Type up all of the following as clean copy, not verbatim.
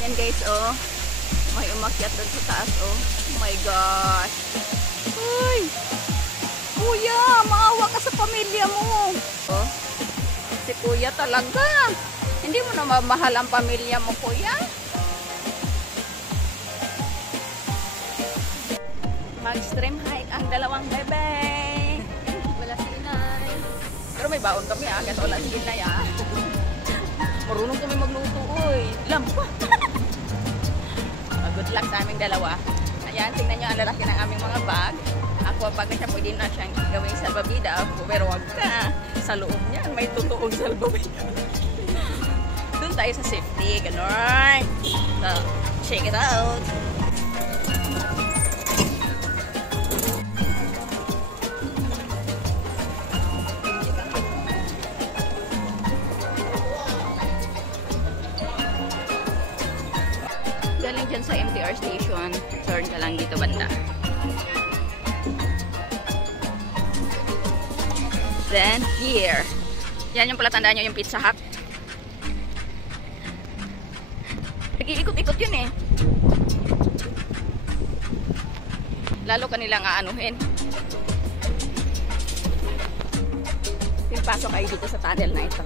Yan guys, oh. May umakyat doon sa taas, oh. Oh my gosh. Uy! Kuya, maawa ka sa pamilya mo. Oh. Si kuya talaga. Hindi mo na mamahal ang pamilya mo, kuya. Mag-stream hike ang dalawang bebe. Wala si inay. Pero may baon kami, kahit wala si inay, Marunong kami magluto, uy. Lampa. Good luck sa aming dalawa. Ayan, tingnan nyo ang lalaki ng aming mga bag. Ako, pag siya, pwede na siyang gawing salbabida. Pero wag ka. Sa loob niyan, may totoong salbabida. Doon tayo sa safety. Ganon. So, check it out. Galing dyan sa MTR station, turn ka lang dito banda. Then here. Yan yung pala tandaan nyo yung Pizza Hut. Nag-iikot-ikot yun eh. Lalo kanilang aanuhin. Yung pasok kayo dito sa tunnel na ito.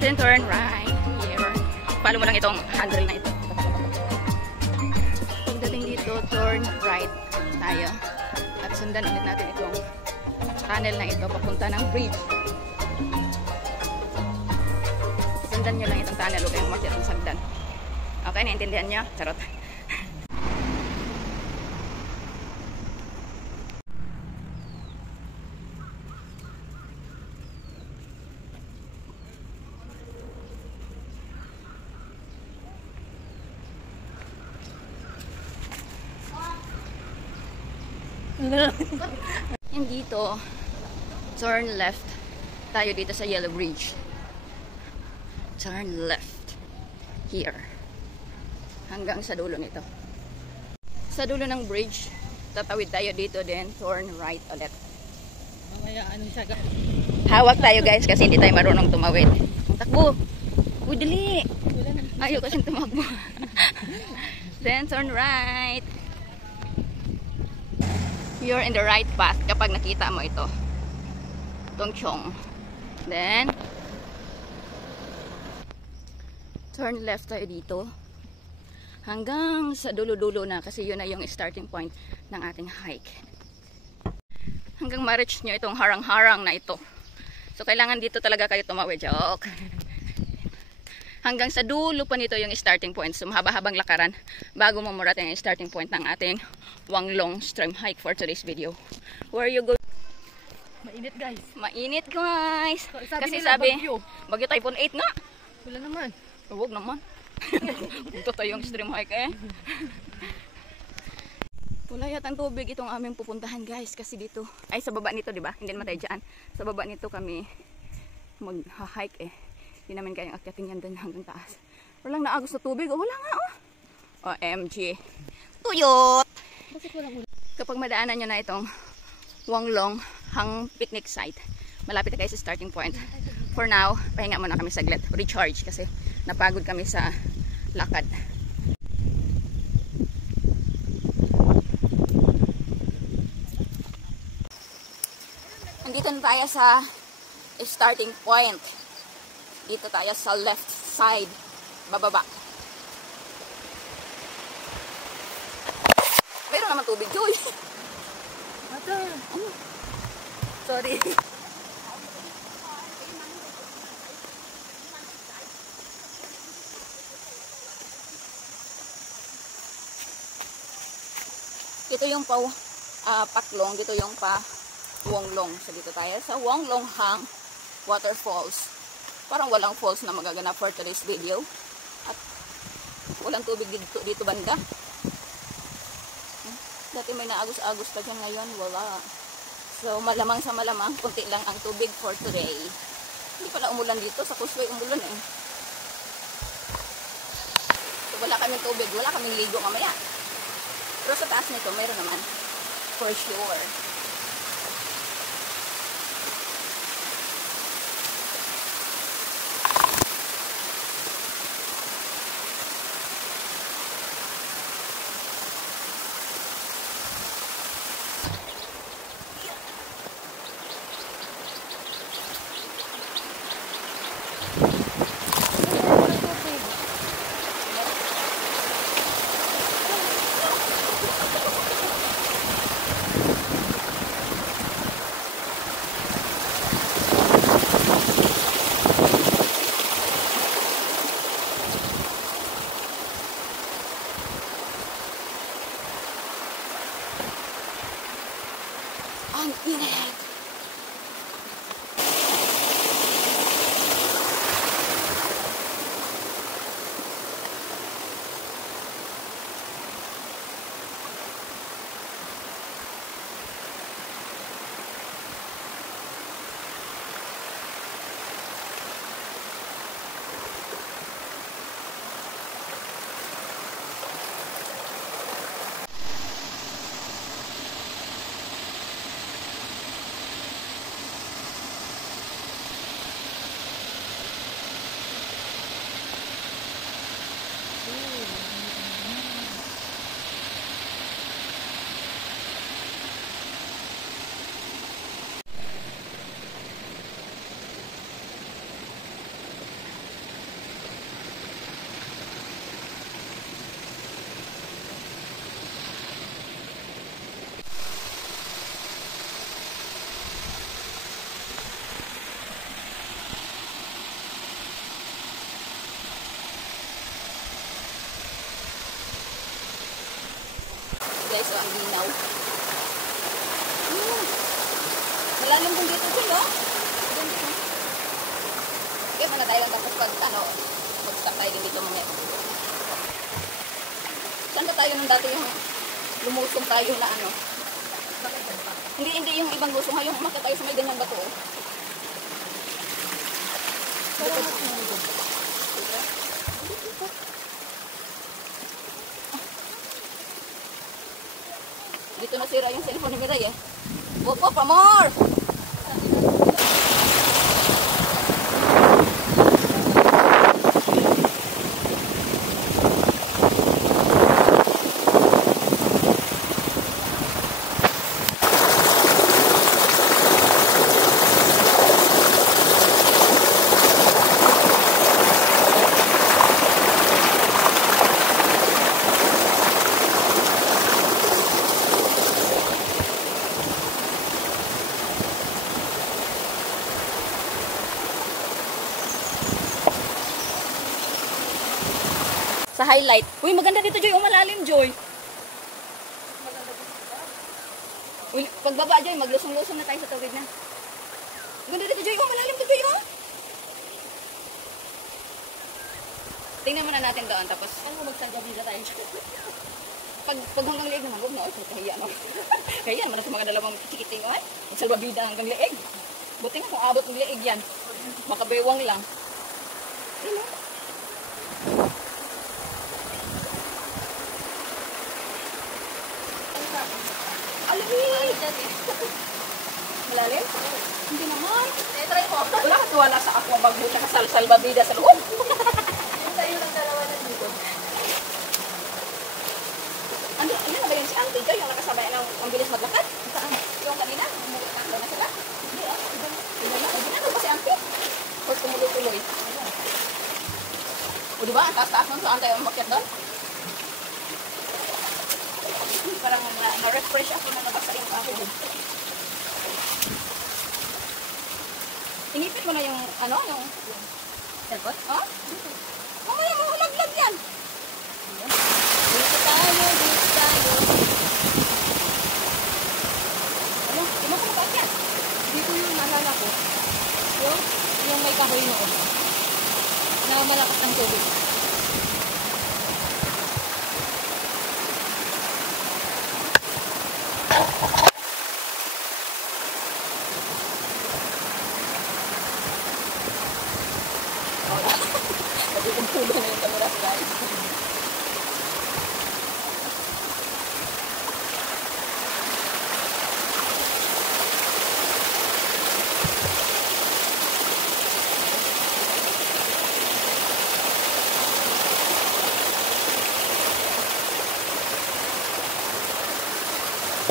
Then turn right here. Follow mo lang itong handle na ito. Pagdating dito, turn right tayo. At sundan ulit natin itong tunnel na ito papunta ng bridge. Sundan nyo lang itong tunnel. Huwag kayong masyadong sagdan. Okay, naintindihan nyo? Charot. Yan dito, turn left tayo dito sa Yellow Bridge. Turn left here hanggang sa dulo nito. Sa dulo ng bridge, tatawid tayo dito din, turn right ulit. Hawak tayo guys kasi hindi tayo marunong tumawid. Takbo! Uy, dali! Ayaw kasing tumakbo. Then turn right. You're in the right path kapag nakita mo ito. Tongchong. Then, turn left tayo dito. Hanggang sa dulo-dulo na kasi yun na yung starting point ng ating hike. Hanggang ma-reach nyo itong harang-harang na ito. So, kailangan dito talaga kayo tumawid. Joke. Hanggang sa dulo pa nito yung starting point. So, mahaba-habang lakaran bago mo marating yung starting point ng ating Wanglong stream hike for today's video. Where you go? Mainit guys. Mainit guys. Kasi nila, sabi, bagyo Typhoon 8 nga. Wala naman. Huwag naman. Ito tayong stream hike eh. Wala yatang tubig itong aming pupuntahan guys. Kasi dito, ay sa baba nito diba? Hindi naman tayo dyan. Sa baba nito kami mag-hike eh. Hindi namin kayang akyatin yan doon hanggang taas. Walang naagos na tubig. Wala nga oh. OMG. Tuyot! Kapag madaanan nyo na itong Wanglong Hang picnic site, malapit na kayo sa starting point. For now, pahinga muna kami saglit. Recharge kasi napagod kami sa lakad. Nandito na tayo sa starting point. Dito tayo sa left side, bababa. Mayroon naman tubig, Joy. Ate, Ano? sorry. Ito yung paklong, dito yung Wanglong. So dito tayo sa Wanglong Hang Waterfalls. Parang walang falls na magaganap for today's video. At walang tubig dito banda. Dati may naagos-agos pa dyan, ngayon wala. So malamang sa malamang, kunti lang ang tubig for today. Hindi pala umulan dito, sa Causeway umulan eh. So wala kaming tubig, wala kaming ligo mamaya. Pero sa taas nito, mayroon naman. For sure. guys, so ang linaw. Malalim din dito din, no? Kaya muna tayo tapos pag, mag-stop tayo din dito mamaya. Saan ba tayo nung dati yung lumusong tayo na ano? Hindi yung ibang lusong, yung umakit tayo sa may ganyang bato. Dito nasira yung cellphone ni Miray eh. Opo, pa more! Sa highlight. Uy, maganda dito, Joy. Malalim, Joy. Uy, pagbaba, Joy, maglusong-lusong na tayo sa tubig na. Maganda dito, Joy. Malalim to, Joy. Tingnan muna natin doon. Tapos, magsalbabida tayo. Pag hanggang leeg naman, huwag na. Ay, kahiya no. Kahiya naman sa mga dalawang chikiting. Ay, magsalbabida hanggang leeg. Buti nga kung abot ng leeg yan. Makabewang lang. Ayun, Alamig! Malalim? Hindi naman. Try mo. Wala ka tuwala sa ako ang bagbo sa salbabida sa loob. Yung tayo ng dalawa na dito. Ano na ba yun si Auntie Joy? Yung nakasabay ng ang bilis maglakad? Saan? Yung kanina? Umuwi na sila? Hindi ah. Hindi na ba si Auntie? Or tumuloy-tuloy? O diba? Ang taas-taas nun saan tayo umakyat doon? Parang na-refresh ako na nabasa yung ako din. Inipit mo na yung, yung... Sabot? Ha? Mamaya mo hulaglag yan. Dito tayo. Ano? Di mo ko mapakyan. Dito yung naalala ko. Yung may kahoy noon. Na malakas ng tubig. Kasi kung pulo na yung camera, guys.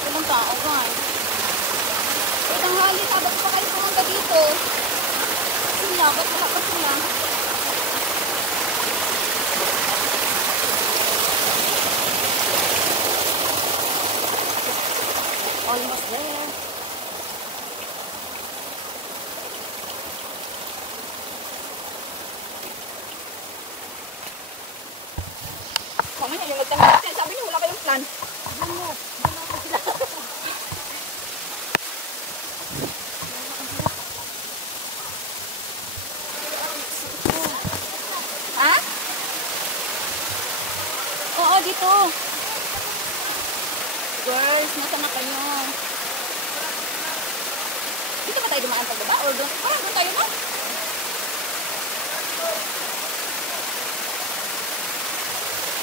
Walang tao, guys. Tanghali, sabat pa kayo pumunta dito. Sila, ba't wala pa sila? Almost there. Mamaya yung magtanong. Sabi niyo wala kayong plan. Ha? Oo, dito. Girls, nasaan na kayo? Dito ba tayo dumaan pagbaba? Or doon? Doon tayo na?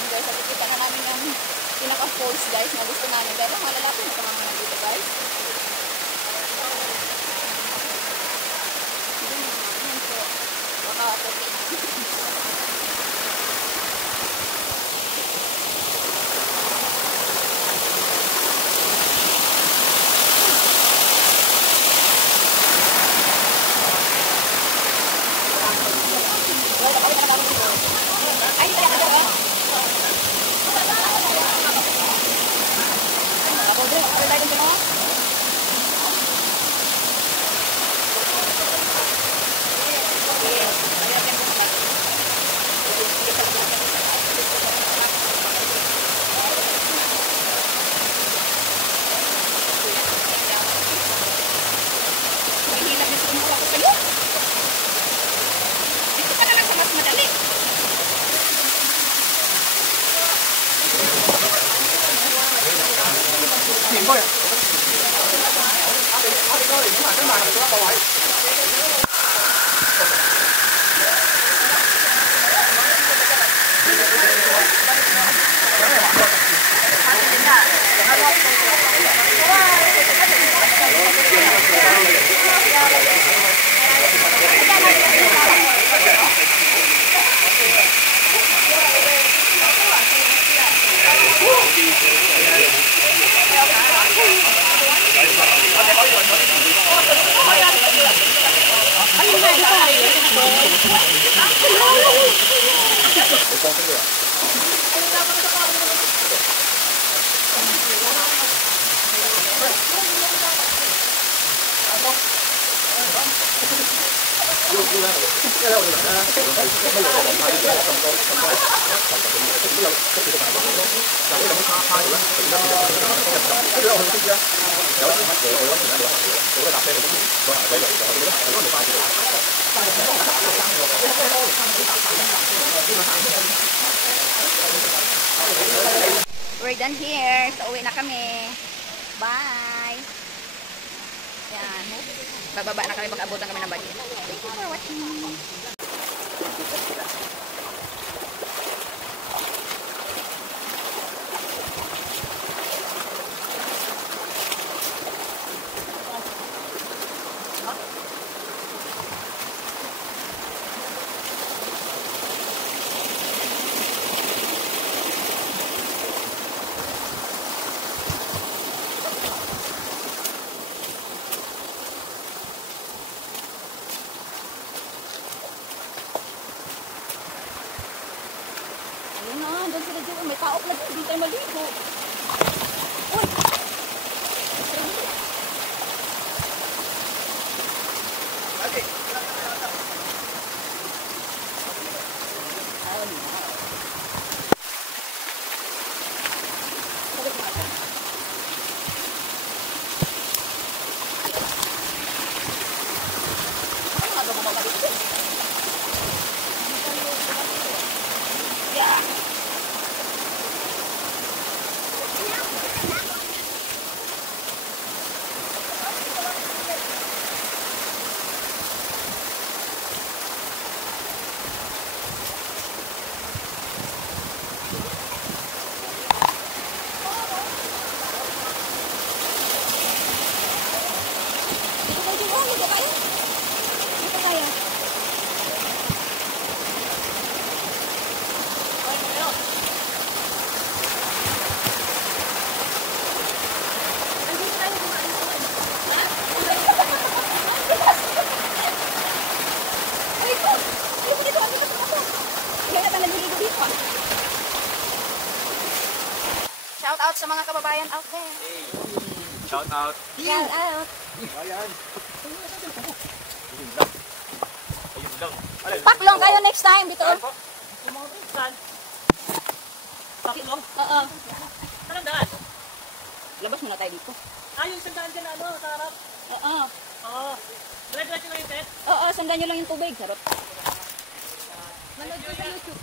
Guys, nakikita na namin yung pinaka-falls guys na gusto namin. Pero mga lalaki na kamang naman dito guys. Yan po. Baka puti. Ay, tayo ka ba? Ako din, ako tayo din mo. Okay, ayan din po. We're done here. So, uwi na kami. Bye! Yan. Bababa na kami. Pag-abutan kami ng bagyo. Thank you for watching. Ayun na, doon sila dyan. May taok na dyan. Hindi tayo maligo. Uy! Shout out sa mga kababayan out there. Shout out. Shout out. Ayan. Ayun lang. Paklong kayo next time dito. Paklong? Oo. Anong daan? Labas muna tayo dito. Yung sandaan dyan ano, sa harap. Oo. Oo. Diretso lang yung tent. Oo, sundan nyo lang yung tubig. Sarap. Manood ko sa YouTube.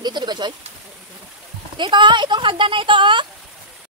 Dito, di ba, Joy? Dito, itong hagdan na ito, oh.